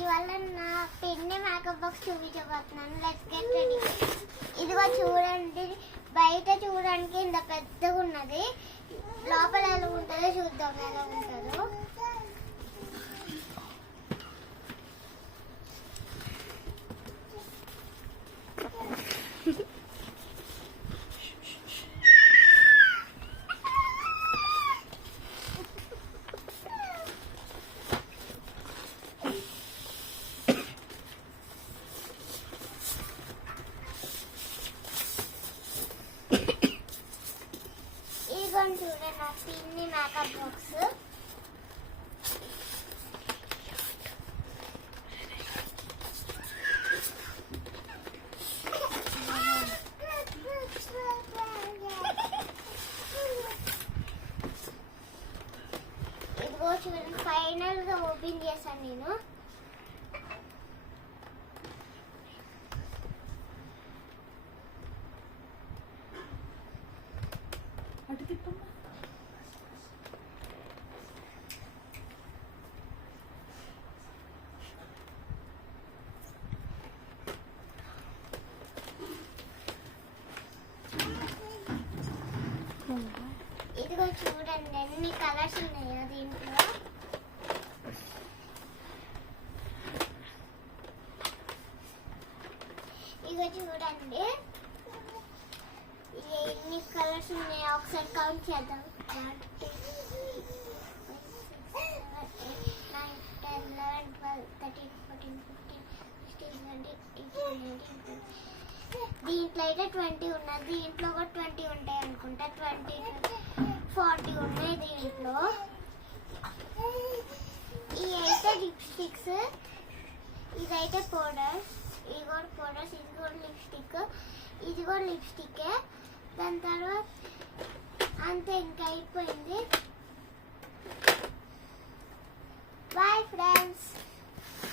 ఇవాళ నా పిన్ని మేకప్ బాక్స్ చూపించబోతున్నాను. Let's get ready. ఇదిగో చూడండి, బయట చూడడానికి ఇంత పెద్దగా ఉన్నది, లోపల ఎలా ఉంటుందో చూద్దాం ఎలా ఉంటుందో. చూడండి నా పిన్ని మేకప్ బాక్స్. ఇదిగో చూడండి, ఫైనల్ గా ఓపెన్ చేశాను నేను. అటు తిప్పమ్మా. ఇదిగో చూడండి ఎన్ని కలర్స్ ఉన్నాయో దీంట్లో. ఇదిగో చూడండి ఎన్ని కలర్స్ ఉన్నాయో ఒకసారి కౌంట్ చేద్దాం. 1 2 3 4 5 6 7 8 9 10 11 12 13 14 15 16 17 18 19 20. దీంట్లో అయితే 20 ఉన్నది, దీంట్లో కూడా 20 ఉంటాయి అనుకుంటా. 20 40 ఉన్నాయి దీంట్లో. ఈ అయితే లిప్స్టిక్స్, ఇదైతే పౌడర్స్, ఇది కూడా పౌడర్స్, ఇది కూడా లిప్స్టిక్, ఇది కూడా లిప్స్టిక్. దాని తర్వాత అంతే, ఇంకా అయిపోయింది.